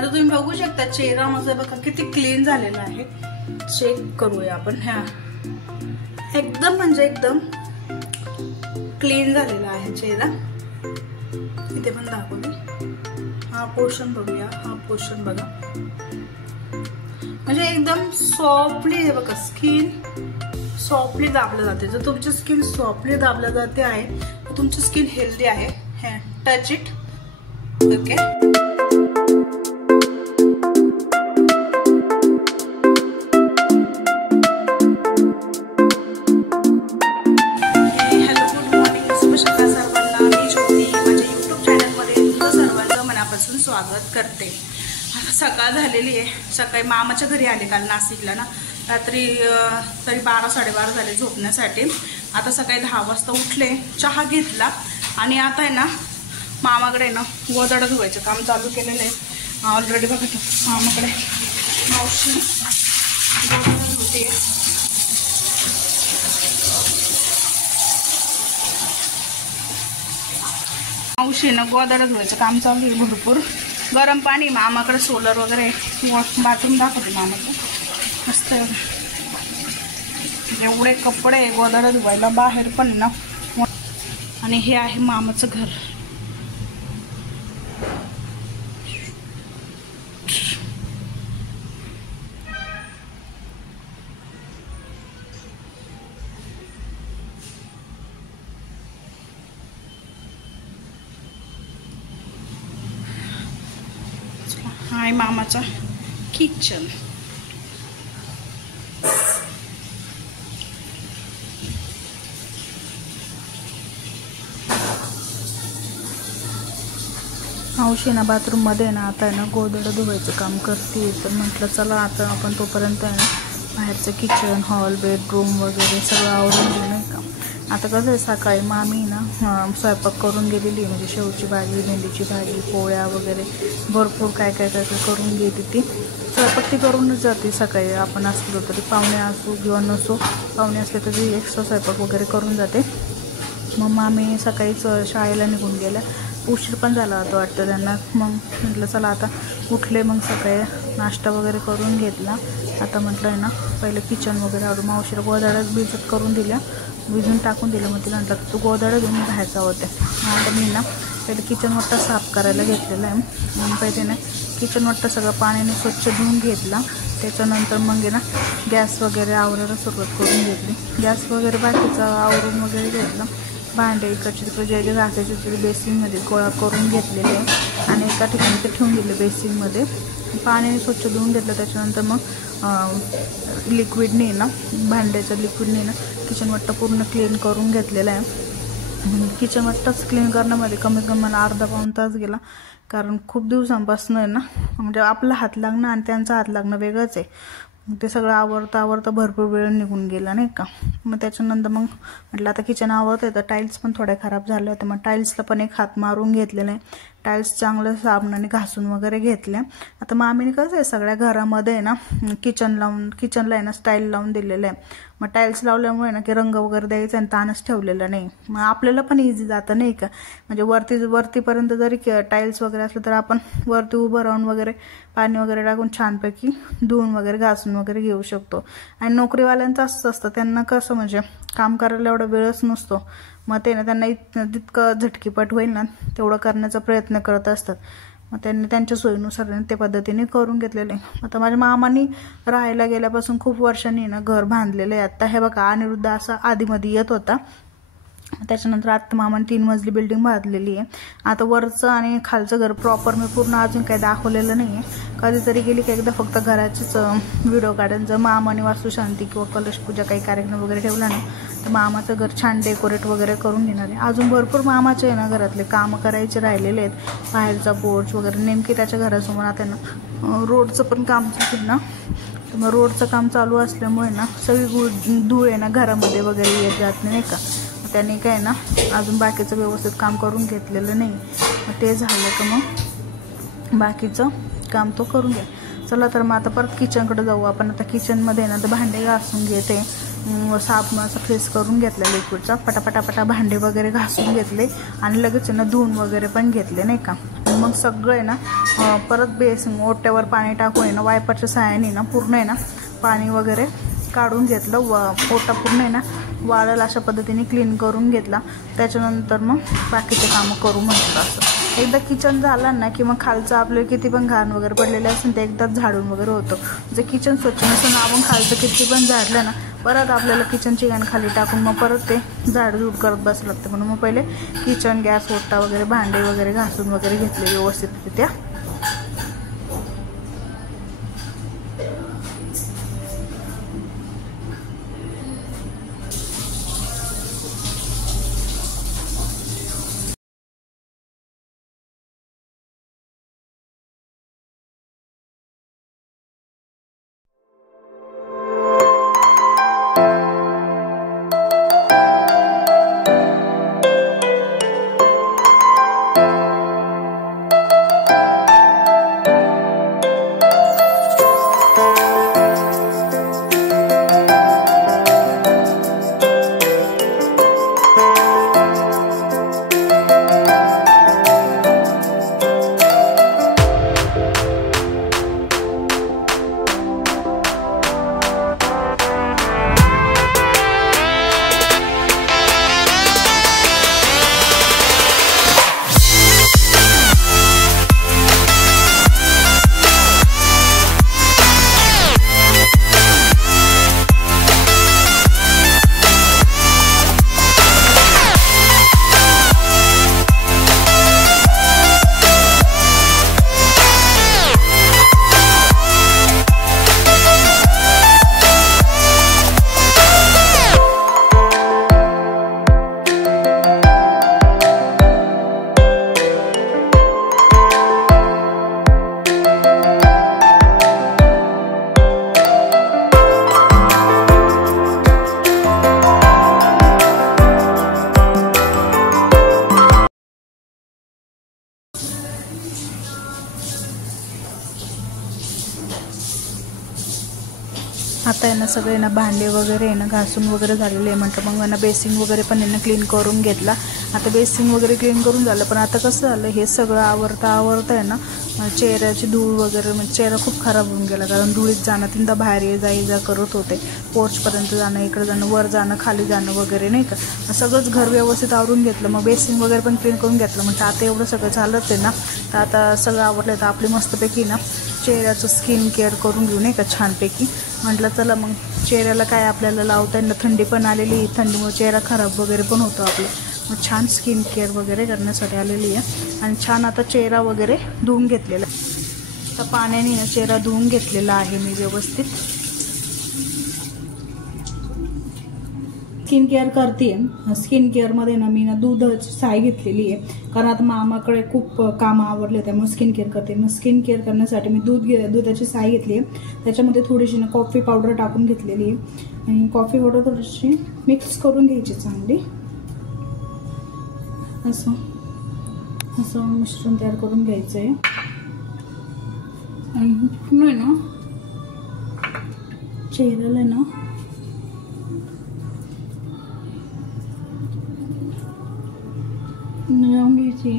आता तुम्ही बघू शकता चेहरा माझा बघा किती क्लीन झालेला आहे. चेक करूया आपण. ह्या एकदम म्हणजे एकदम क्लीन झालेला आहे चेहरा. इथे पण दाखवते. हा पोर्शन बघूया. हा पोर्शन बघा म्हणजे एकदम सॉफ्टली आहे बघा. स्किन सॉफ्टली दाबलं जाते. जर तुमची स्किन सॉफ्टली दाबलं जाते आहे तर तुमची स्किन हेल्दी आहे. हे touch it. Okay. Hello good morning. शुभ सकाळ सर्वांना. मी ज्योती माझ्या यूट्यूब चॅनलमध्ये तुमचं सर्वांचं मनापासून स्वागत करते. सकाळ झालेली आहे. सकाळी मामाच्या घरी आले काल नाशिकला ना. रात्री तरी 12-12:30 झाले झोपण्यासाठी. आता सकाळी 10 वाजता उठले, चहा घेतला आणि आता आहे ना मामाकडे ना गोधड्या धुवायचं काम चालू केलेलं आहे ऑलरेडी. बघा मामाकडे मावशी गोधड्या धुते. मावशी ना गोधड्या धुवायचं काम चालू आहे. भरपूर गरम पाणी. मामाकडे सोलर वगैरे बाथरूम दाखवते मामाचं. मस्त एवढे कपडे गोधड्या धुवायला बाहेर पण ना. आणि हे आहे मामाचं घर. हा आहे मामाचा किचन. मावशी ना बाथरूम मध्ये ना आता आहे ना गोधड्या धुवायचं काम करते. तर म्हटलं चला आता आपण तोपर्यंत आहे ना बाहेरचं किचन, हॉल, बेडरूम वगैरे सगळं आवरून घेऊ नाही का. आता कसं आहे सकाळी मामी ना स्वयंपाक करून गेलेली. म्हणजे शेवची भाजी, भेंडीची भाजी, पोळ्या वगैरे भरपूर काय काय काय करून गेली. ती स्वयंपाक ती करूनच जाते सकाळी. आपण असलो तरी पाहुणे असो किंवा नसो, पाहुणे असले तरी एक्स्ट्रा स्वयंपाक वगैरे करून जाते. मग मामी सकाळीच शाळेला निघून गेल्या. उशीर पण झाला होता वाटतं त्यांना. मग म्हटलं चला आता उठले. मग सकाळी नाश्ता वगैरे करून घेतला. आता म्हटलं आहे ना पहिलं किचन वगैरे आवडून मावशीला गोधड्या भिजत करून दिल्या, भिजून टाकून दिलं. मग तिला म्हटलं तू गोधड्या घेऊन बाहेर जावं. आता मी ना पहिलं किचन वट्टा साफ करायला घेतलेला आहे. मग पहिले ना किचन वट्टा सगळं पाण्याने स्वच्छ धुवून घेतला. त्याच्यानंतर मग ना गॅस वगैरे आवरायला सुरुवात करून घेतली. गॅस वगैरे बाकीचं आवरून वगैरे घेतलं. भांडे इकडचे तिकडे जे जे घासायचे ते बेसिनमध्ये गोळा करून घेतलेले आहे आणि एका ठिकाणी ते ठेवून दिले बेसिनमध्ये. पाण्याने स्वच्छ धुवून घेतलं. त्याच्यानंतर मग लिक्विडने ना भांड्याचं लिक्विडने ना किचन वट्टा पूर्ण क्लीन करून घेतलेला आहे. किचन वट्टाच क्लीन करण्यामध्ये कमीत कमी मला अर्धा-पाऊण तास गेला. कारण खूप दिवसांपासून आहे ना म्हणजे आपला हात लागणं आणि त्यांचा हात लागणं वेगळंच आहे. ते सगळं आवरता भरपूर वेळ निघून गेला नाही का. मग त्याच्यानंतर मग म्हटलं आता किचन आवरतंय तर टाईल्स पण थोड्या खराब झाल्या होत्या. मग टाईल्सला पण एक हात मारून घेतलेला आहे. टाईल्स चांगलं साबणाने घासून वगैरे घेतल्या. आता मामीने कसं आहे सगळ्या घरामध्ये आहे ना किचनला आहे ना स्टाईल लावून दिलेलं आहे. मग टाईल्स लावल्यामुळे ना की रंग वगैरे द्यायचा आणि ताणच ठेवलेला नाही. मग आपल्याला पण इझी जातं नाही का. म्हणजे वरतीपर्यंत जरी टाईल्स वगैरे असलं तर आपण वरती उभं राहून वगैरे पाणी वगैरे टाकून छानपैकी धुवून वगैरे घासून वगैरे घेऊ शकतो. आणि नोकरीवाल्यांचं असंच असतं. त्यांना कसं म्हणजे काम करायला एवढा वेळच नसतो. मग ते ना त्यांना जितकं झटकीपट होईल ना तेवढं करण्याचा प्रयत्न करत असतात. मग त्यांनी त्यांच्या सोयीनुसार त्या पद्धतीने करून घेतलेले. आता माझ्या मामानी राहायला गेल्यापासून खूप वर्षांनी ना घर बांधलेलं आहे. आता हे बघा अनिरुद्ध असा आधीमध्ये येत होता. त्याच्यानंतर आता मामाने 3 मजली बिल्डिंग बांधलेली आहे. आता वरचं आणि खालचं घर प्रॉपर मी पूर्ण अजून काही दाखवलेलं नाही आहे. कधीतरी गेली की एकदा फक्त घराचेच व्हिडिओ काढेन. जर मामाने वास्तुशांती किंवा कलशपूजा काही कार्यक्रम वगैरे ठेवला ना तर मामाचं घर छान डेकोरेट वगैरे करून घेणार आहे. अजून भरपूर मामाचे आहे ना घरातले कामं करायचे राहिलेले आहेत. बाहेरचा पोर्च वगैरे नेमकी त्याच्या घरासमोर आता ना रोडचं पण काम चालू ना. तर मग रोडचं काम चालू असल्यामुळे ना सगळी धूळ आहे ना घरामध्ये वगैरे येत जात नाही का. त्यांनी काय ना अजून बाकीचं व्यवस्थित काम करून घेतलेलं नाही. मग ते झालं का मग बाकीचं काम तो करून घ्या. चला तर मग आता परत किचनकडे जाऊ आपण. आता किचनमध्ये ना तर भांडे घासून घेते. साबणाचा फेस करून घेतला लिक्विडचा. पटापटापटा भांडे वगैरे घासून घेतले आणि लगेच ना धुवून वगैरे पण घेतले नाही का. मग सगळं आहे ना परत बेसिंग ओट्यावर पाणी टाकून आहे ना वायपरच्या सहाय्याने ना पूर्ण आहे ना पाणी वगैरे काढून घेतलं ओटा पूर्ण आहे ना वाळल अशा पद्धतीने क्लीन करून घेतला. त्याच्यानंतर मग बाकीचे कामं करू म्हटलं. असं एकदा किचन झालं ना की मग खालचं आपलं किती पण घाण वगैरे पडलेले असेल ते एकदाच झाडून वगैरे होतं. जर किचन स्वच्छ नसून आपण खालचं किती पण झाडलं ना परत आपल्याला किचनची घाण खाली टाकून मग परत ते झाडझूड करत बसलं लागतं. म्हणून मग पहिले किचन गॅस ओटा वगैरे भांडे वगैरे घासून वगैरे घेतले व्यवस्थितरित्या. आता आहे ना सगळे ना भांडे वगैरे आहे ना घासून वगैरे झालेले आहे. म्हटलं मग ना बेसिंग वगैरे पण आहे ना क्लीन करून घेतला. आता बेसिंग वगैरे क्लीन करून झालं पण आता कसं झालं हे सगळं आवरता आहे ना चेहऱ्याची धूळ वगैरे म्हणजे चेहरा खूप खराब होऊन गेला. कारण धुळीत जाणं तीनदा बाहेर ये जा करत होते. पोर्चपर्यंत जाणं इकडे जाणं वर जाणं खाली जाणं वगैरे नाही का. सगळंच घर व्यवस्थित आवरून घेतलं. मग बेसिंग वगैरे पण क्लीन करून घेतलं. म्हणजे आता एवढं सगळं झालंच आहे ना तर आता सगळं आवरलं तर आपली मस्तपैकी ना चेहऱ्याचं स्किन केअर करून घेऊ नाही का छानपैकी. म्हटलं चला मग चेहऱ्याला काय आपल्याला लावता येईल. थंडी पण आलेली थंडीमुळे चेहरा खराब वगैरे पण होतो आपलं. मग छान स्किन केअर वगैरे करण्यासाठी आलेली आहे. आणि छान आता चेहरा वगैरे धुवून घेतलेला तर पाण्याने ना चेहरा धुवून घेतलेला आहे मी व्यवस्थित. स्किन केअर करते. स्किन केअरमध्ये ना मी ना दुधाची साय घेतलेली आहे. कारण आता मामाकडे खूप कामं आवरले त्यामुळे स्किन केअर करते. मग स्किन केअर करण्यासाठी मी दुधाची साय घेतली आहे. त्याच्यामध्ये थोडीशी ना कॉफी पावडर टाकून घेतलेली आहे. आणि कॉफी पावडर थोडीशी मिक्स करून घ्यायची चांगली. असं मिश्रण तयार करून घ्यायचं आहे. आणि पुन्हा ना चेहऱ्याला ना लावून घ्यायची.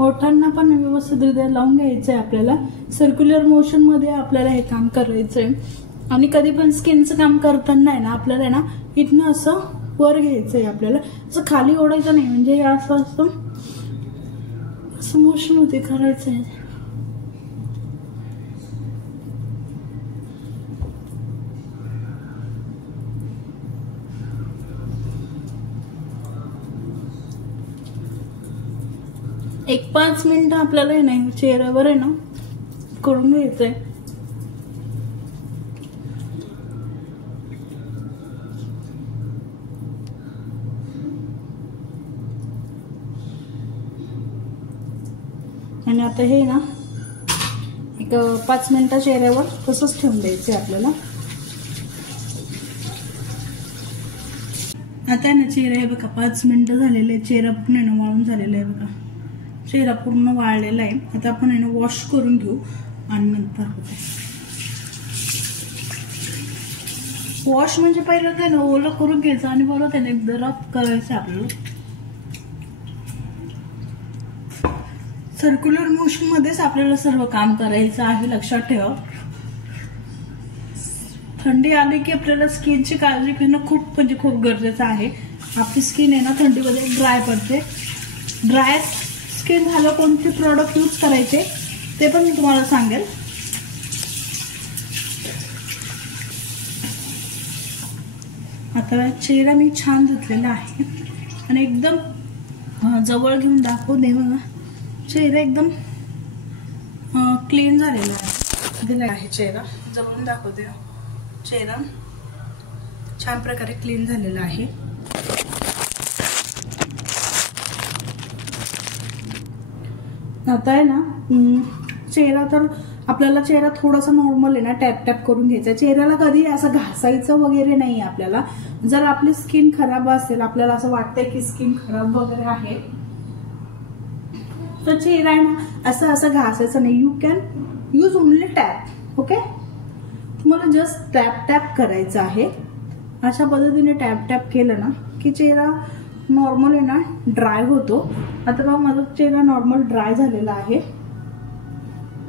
ओठांना पण व्यवस्थितरित्या लावून घ्यायचं आहे आपल्याला. सर्क्युलर मोशन मध्ये आपल्याला हे काम करायचंय. आणि कधी पण स्किनचं काम करताना आहे ना आपल्याला ना इथनं असं वर घ्यायचंय. आपल्याला असं खाली ओढायचं नाही. म्हणजे हे असं असं मोशन मध्ये करायचंय. एक 5 मिनिटं आपल्याला नाही चेहऱ्यावर आहे ना करून घ्यायचंय. आता हे ना एक 5 मिनिटं चेहऱ्यावर तसंच ठेवून द्यायचं आपल्याला. आता ना चेहरा आहे बघा 5 मिनिटं झालेले आहे. चेहरा पूर्ण वाळून झालेला आहे बघा. चेहरा पूर्ण वाळलेला आहे. आता आपण आहे ना वॉश करून घेऊ आणि नंतर वॉश म्हणजे पहिलं काय ना ओलं करून घ्यायचं आणि बरोबर त्याने एकदा रब करायचं आपल्याला. सर्क्युलर मोशन मध्येच आपल्याला सर्व काम करायचं आहे, लक्षात ठेवा. थंडी आली की आपल्याला स्किनची काळजी घेणं खूप गरजेचं आहे. आपली स्किन आहे ना थंडीमध्ये ड्राय पडते. ड्राय स्किन झालं कोणते प्रोडक्ट यूज करायचे ते पण मी तुम्हाला सांगेल. आता चेहरा मी छान धुतलेला आहे आणि एकदम जवळ घेऊन दाखवते बघा. चेहरा एकदम क्लीन झालेला आहे. चेहरा जवळून दाखवते. चेहरा छान प्रकारे क्लीन झालेला आहे. आता आहे ना चेहरा तर आपल्याला चेहरा थोडासा नॉर्मल आहे ना टॅप टॅप करून घ्यायचा. चेहऱ्याला कधी असं घासायचं वगैरे नाही आपल्याला. जर आपली स्किन खराब असेल, आपल्याला असं वाटतंय की स्किन खराब वगैरे आहे, तर चेहरा आहे ना असं घासायचं नाही. You can use only tap. Okay, तुम्हाला जस्ट टॅप टॅप करायचं आहे. अशा पद्धतीने टॅप टॅप केलं ना की चेहरा नॉर्मल आहे ना ड्राय होतो. आता बघा माझा चेहरा नॉर्मल ड्राय झालेला आहे.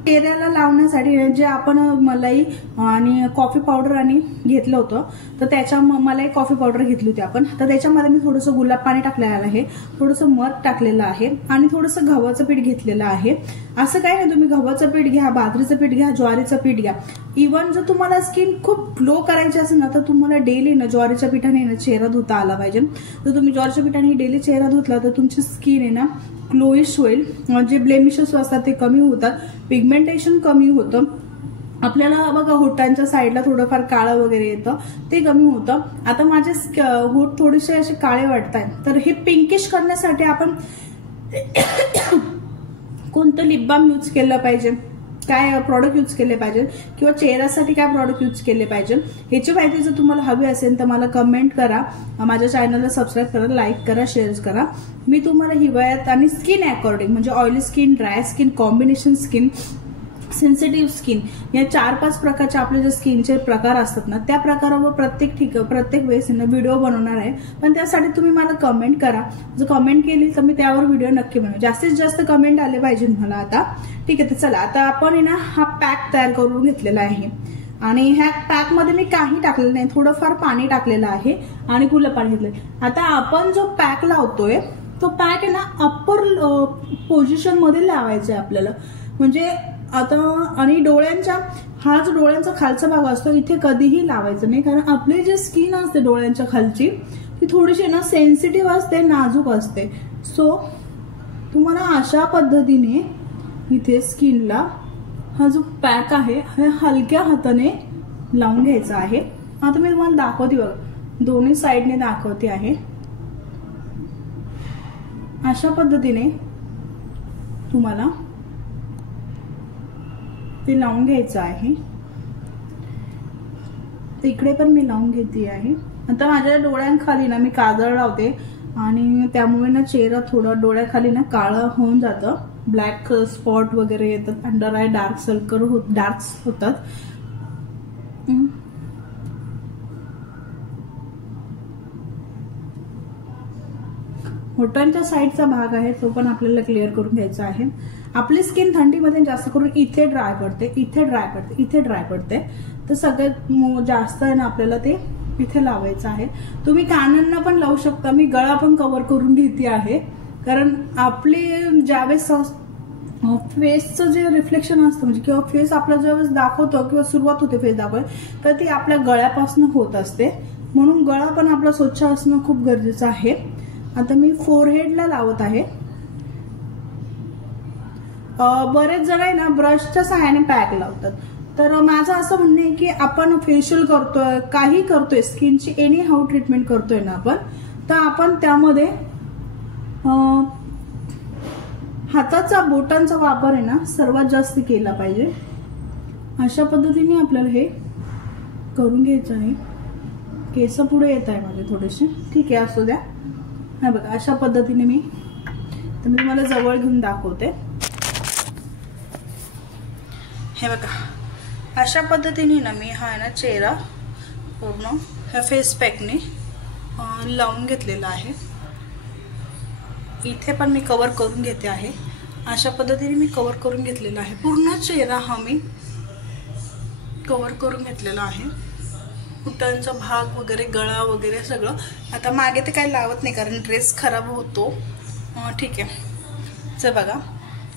चेहऱ्याला लावण्यासाठी जे आपण मलाई आणि कॉफी पावडर आणि घेतलं होतं, तर त्याच्या मलाई कॉफी पावडर घेतली होती आपण. तर त्याच्यामध्ये मी थोडंसं गुलाब पाणी टाकलेलं आहे, थोडंसं मध टाकलेलं आहे आणि थोडंसं गव्हाचं पीठ घेतलेलं आहे. असं काय नाही, तुम्ही गव्हाचं पीठ घ्या, बाजरीचं पीठ घ्या, ज्वारीचं पीठ घ्या. इव्हन जर तुम्हाला स्किन खूप ग्लो करायची असेल ना तर तुम्हाला डेली ना ज्वारीच्या पिठाने ना चेहरा धुता आला पाहिजे. जर तुम्ही ज्वारीच्या पिठाने डेली चेहरा धुतला तर तुमची स्किन आहे ना ग्लोइश होईल. जे ब्लेमिशेस असतात ते कमी होतात, पिगमेंटेशन कमी होतं. आपल्याला बघा होटांच्या साईडला थोडंफार काळं वगैरे येतं, ते कमी होतं. आता माझे होठ थोडेसे असे काळे वाटत आहेत, तर हे पिंकिश करण्यासाठी आपण कोणतं लिप बाम यूज केलं पाहिजे, काय प्रॉडक्ट यूज केले पाहिजे किंवा चेहऱ्यासाठी काय प्रॉडक्ट यूज केले पाहिजे, ह्याची माहिती जर तुम्हाला हवी असेल तर मला कमेंट करा. माझ्या चॅनलला सबस्क्राईब करा, लाईक करा, शेअर करा. मी तुम्हाला हिवाळ्यात आणि स्किन अकॉर्डिंग म्हणजे oily skin, dry skin, combination skin, sensitive skin या 4-5 प्रकारचे आपले जे स्किनचे प्रकार असतात ना, त्या प्रकारावर प्रत्येक वेळेस व्हिडिओ बनवणार आहे. पण त्यासाठी तुम्ही मला कमेंट करा. जर कमेंट केली तर मी त्यावर व्हिडिओ नक्की बनवेन. जास्तीत जास्त कमेंट आले पाहिजे मला आता. ठीक आहे, तर चला आता आपण ना हा पॅक तयार करून घेतलेला आहे आणि ह्या पॅक मध्ये मी काही टाकलेलं नाही, थोडंफार पाणी टाकलेलं आहे आणि गुलाब पाणी घेतलंय. आता आपण जो पॅक लावतोय तो पॅक आहे ना अप्पर पोझिशन मध्ये लावायचा आहे आपल्याला. म्हणजे आता आणि डोळ्यांच्या हा जो डोळ्यांचा खालचा भाग असतो इथे कधीही लावायचं नाही, कारण आपली जी स्किन असते डोळ्यांच्या खालची ती थोडीशी ना सेन्सिटिव्ह असते, नाजूक असते. सो तुम्हाला अशा पद्धतीने इथे स्किनला हा जो पॅक आहे हा हलक्या हाताने लावून घ्यायचा आहे. आता मी तुम्हाला दाखवते बघा, दोन्ही साईडने दाखवते आहे. अशा पद्धतीने तुम्हाला ते लावून घ्यायचं आहे. इकडे पण मी लावून घेते आहे. आता माझ्या डोळ्यांखाली ना मी काजळ लावते आणि त्यामुळे ना चेहरा थोडा डोळ्याखाली ना काळं होऊन जातं, ब्लॅक स्पॉट वगैरे येतात, अंडर आय डार्क सर्कल होतात. होटांच्या साईडचा भाग आहे तो पण आपल्याला क्लिअर करून घ्यायचा आहे. आपली स्किन थंडीमध्ये जास्त करून इथे ड्राय पडते, इथे ड्राय पडते, इथे ड्राय पडते. तर सगळ्यात जास्त आहे ना आपल्याला ते इथे लावायचं आहे. तुम्ही कानांना पण लावू शकता. मी गळा पण कव्हर करून घेते आहे, कारण आपले ज्यावेळेस फेसचं जे रिफ्लेक्शन असतं म्हणजे किंवा फेस आपला ज्यावेळेस दाखवतो किंवा सुरुवात होते फेस दाखवायला तर ती आपल्या गळ्यापासून होत असते. म्हणून गळा पण आपला स्वच्छ असणं खूप गरजेचं आहे. आता मी फोरहेडला लावत आहे. बरेच जण आहे ना ब्रशच्या सहाय्याने पॅक लावतात. तर माझं असं म्हणणं आहे की आपण फेशियल करतोय, काही करतोय, स्किनची एनी हाऊ ट्रीटमेंट करतोय ना आपण, तर आपण त्यामध्ये हाताचा बोटांचा वापर आहे ना सर्वात जास्त केला पाहिजे. अशा पद्धतीने आपल्याला हे करून घ्यायचं आहे. केस पुढे येत आहे माझे थोडेसे, ठीक आहे असू द्या. हा बघा अशा पद्धतीने मी तुम्हाला जवळ घेऊन दाखवते. हे बघा अशा पद्धतीने ना मी हा ना चेहरा पूर्ण ह्या फेस पॅकने लावून घेतलेला आहे. इथे पण मी कव्हर करून घेते आहे. अशा पद्धतीने मी कव्हर करून घेतलेला आहे. पूर्ण चेहरा हा मी कव्हर करून घेतलेला आहे. पुटांचा भाग वगैरे, गळा वगैरे सगळं. आता मागे ते काही लावत नाही कारण ड्रेस खराब होतो. ठीक आहे चल बघा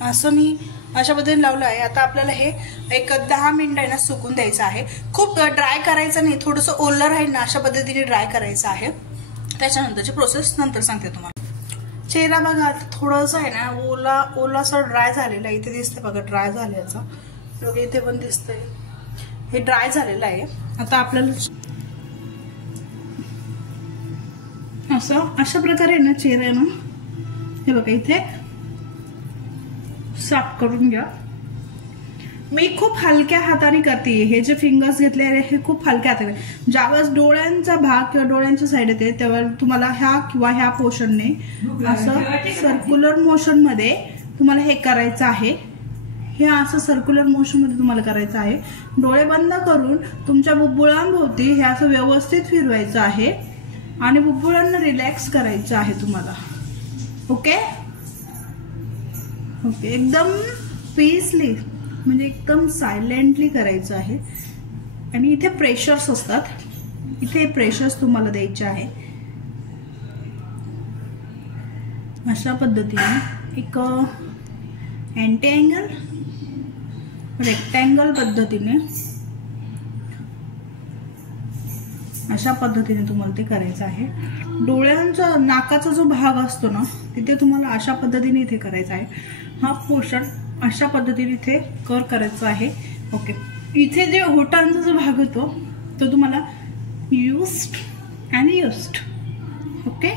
असं मी अशा पद्धतीने लावलं आहे. आता आपल्याला हे एक 10 मिनिट आहे ना सुकून द्यायचं आहे. खूप ड्राय करायचं नाही, थोडंसं ओलं राहील ना अशा पद्धतीने ड्राय करायचं आहे. त्याच्यानंतरची प्रोसेस नंतर सांगते तुम्हाला. चेहरा बघा आता थोडंसं आहे ना ओलासा ड्राय झालेला आहे. इथे दिसतंय बघा ड्राय झाल्याचं, इथे पण दिसतंय हे ड्राय झालेलं आहे. आता आपल्याला अशा प्रकारे ना चेहरा ना हे बघा इथे साफ करून घ्या. मी खूप हलक्या हाताने करते. हे जे फिंगर्स घेतले आहे हे खूप हलक्या हाताने. ज्यावेळेस डोळ्यांचा भाग किंवा डोळ्यांच्या साईड येते तेव्हा तुम्हाला ह्या किंवा ह्या पोर्शनने असं सर्क्युलर मोशन मध्ये तुम्हाला हे करायचं आहे. हे असं सर्क्युलर मोशन मध्ये तुम्हाला करायचं आहे. डोळे बंद करून तुमच्या बुब्बुळांभोवती हे असं व्यवस्थित फिरवायचं आहे आणि बुब्बुळांना रिलॅक्स करायचं आहे तुम्हाला. ओके ओके एकदम पीसली म्हणजे एकदम सायलेंटली करायचं आहे. आणि इथे प्रेशर्स असतात, इथे प्रेशर्स तुम्हाला द्यायचे आहे. अशा पद्धतीने एक अँटी अँगल रेक्टँगल पद्धतीने अशा पद्धतीने तुम्हाला ते करायचं आहे. डोळ्यांचा नाकाचा जो भाग असतो ना तिथे तुम्हाला अशा पद्धतीने इथे करायचा आहे. हा पोर्शन अशा पद्धतीने इथे करायचा आहे. ओके इथे जे होटांचा जो भाग होतो तो तुम्हाला युज्ड आणि युज्ड ओके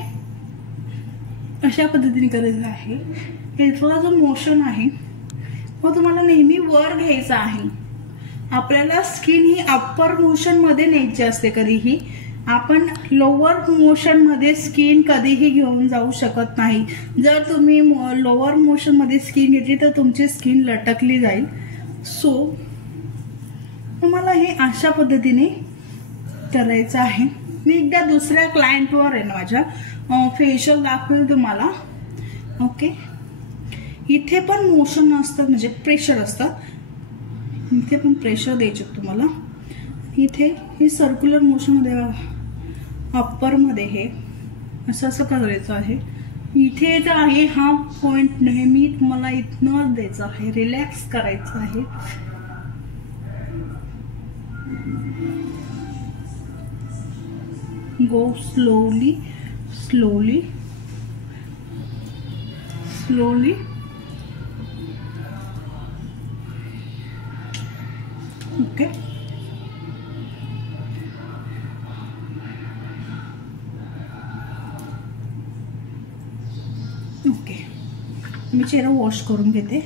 अशा पद्धतीने करायचं आहे. याचा जो मोशन आहे तो तुम्हाला नेहमी वर घ्यायचा आहे. आपल्याला स्किन ही अप्पर मोशन मध्ये न्यायची असते. कधीही आपण लोअर मोशन मध्ये स्किन कधीही घेऊन जाऊ शकत नाही. जर तुम्ही लोअर मोशन मध्ये स्किन घेतली तर तुमची स्किन लटकली जाईल. सो तुम्हाला हे अशा पद्धतीने करायचं आहे. मी एकदा दुसऱ्या क्लायंटवर आहे ना माझ्या फेशियल दाखवेल तुम्हाला. ओके इथे पण मोशन असतात म्हणजे प्रेशर असतात. इथे पण प्रेशर द्यायचे तुम्हाला. इथे हे सर्क्युलर मोशन मध्ये अप्पर मध्ये हे असं असं करायचं आहे. इथे जे आहे हा पॉइंट नेहमी तुम्हाला इथनच द्यायचा आहे. रिलॅक्स करायचं आहे. Go slowly slowly slowly okay okay मी चेहरा वॉश करून घेते.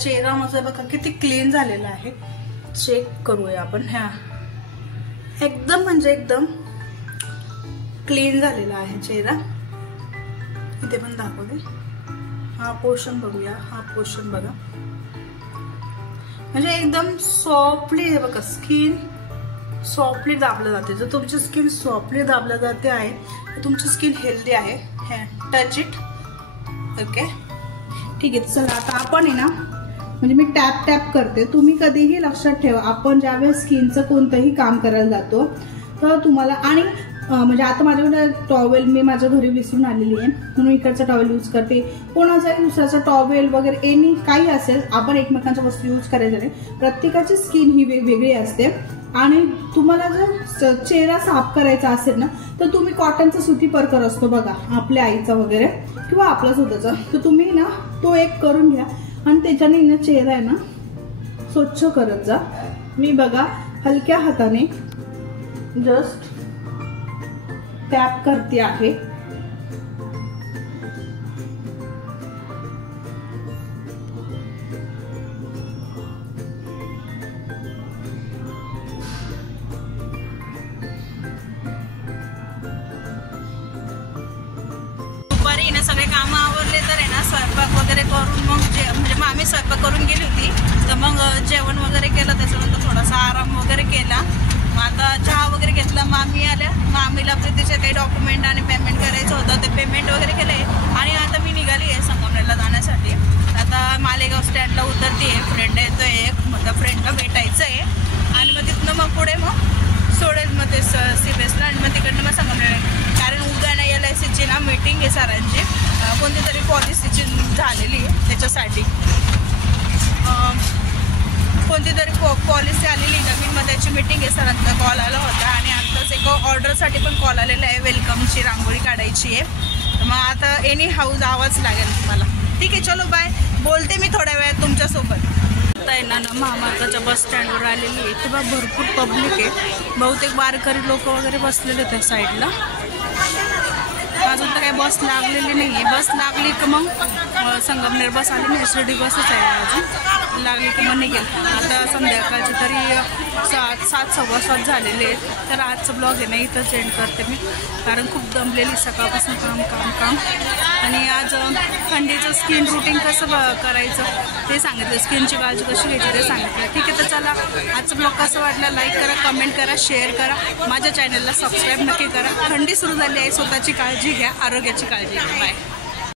चेहरा माझा बघा किती क्लीन झालेला आहे. चेक करूया आपण. ह्या एकदम म्हणजे एकदम क्लीन झालेला आहे चेहरा. इथे पण दाखवते. हा पोर्शन बघूया. हा पोर्शन बघा म्हणजे एकदम सॉफ्टली हे बघा स्किन सॉफ्टली दाबलं जाते. जर तुमची स्किन सॉफ्टली दाबलं जाते आहे तर तुमची स्किन हेल्दी आहे. Touch it. ओके ठीक आहे. चला आता आपण आहे ना म्हणजे मी टॅप टॅप करते. तुम्ही कधीही लक्षात ठेवा आपण ज्यावेळेस स्किनचं कोणतंही काम करायला जातो तर तुम्हाला आणि म्हणजे आता माझ्याकडे टॉवेल मी माझ्या घरी विसरून आलेली आहे म्हणून इकडचा टॉवेल यूज करते. कोणाचाही दुसऱ्याचा टॉवेल वगैरे एनी काही असेल, आपण एकमेकांच्या वस्तू यूज करायच्या नाही. प्रत्येकाची स्किन ही वेगवेगळी असते आणि तुम्हाला जर चेहरा साफ करायचा असेल ना तर तुम्ही कॉटनचा सुती परकर असतो बघा आपल्या आईचा वगैरे किंवा आपला स्वतःचा, तर तुम्ही ना तो एक करून घ्या आणि त्याच्याने ना चेहरा आहे ना स्वच्छ करत जा. मी बघा हलक्या हाताने जस्ट टॅप करते आहे. दुपारी ना सगळे कामं आवरले तर आहे ना स्वयंपाक वगैरे करून मग म्हणजे मामी स्वयंपाक करून गेली होती तर मग जेवण वगैरे केलं, त्याच्यानंतर थोडासा आराम वगैरे केला. मग आता चहा वगैरे घेतला. मामी आल्या, मामीला प्रीतीचे काही डॉक्युमेंट आणि पेमेंट करायचं होतं ते पेमेंट वगैरे केलंय आणि आता मी निघाली आहे संगमनेरला जाण्यासाठी. आता मालेगाव स्टँडला उतरते आहे. फ्रेंड येतोय एक, माझ्या फ्रेंडला भेटायचं आहे आणि मग तिथनं मग पुढे मग सोडेल मग ते सीबीएसला आणि मग तिकडनं मग संगमनेर. कारण उद्या ना LICची ना मीटिंग आहे सरांची, कोणती तरी पॉलिसीची झालेली आहे त्याच्यासाठी, कोणती तरी पॉलिसी आलेली नवीन मग त्याची मीटिंग आहे. सरांचा कॉल आला होता आणि आत्ताच एक ऑर्डरसाठी पण कॉल आलेला आहे, वेलकमची रांगोळी काढायची आहे. मग आता एनी हाऊस जावंच लागेल तुम्हाला. ठीक आहे, चलो बाय. बोलते मी थोड्या वेळात तुमच्यासोबत. आता आहे ना महामार्गाच्या बस स्टँडवर आलेली आहे. तेव्हा भरपूर पब्लिक आहे, बहुतेक वारकरी लोक वगैरे बसलेले त्या साईडला. अजून तर काही बस लागलेली नाही आहे. बस लागली की मग संगमनेर बस आली नाही, शिर्डी बसच आहे. अजून लागली की मग निघेल. आता संध्याकाळचे तरी 7:15 झालेले आहेत. तर आजचं ब्लॉग आहे ना इथंच एंड करते मी, कारण खूप दमलेली सकाळपासून काम आणि आज थंडीचं स्किन रुटीन कसं करायचं ते सांगितलं, स्किनची काळजी कशी घ्यायची ते सांगितलं. ठीक आहे, तर चला आजचं ब्लॉग कसं वाटलं लाईक करा, कमेंट करा, शेअर करा, माझ्या चॅनलला सबस्क्राईब नक्की करा. थंडी सुरू झाली आहे, स्वतःची काळजी घ्या, आरोग्याची काळजी घ्या. बाय.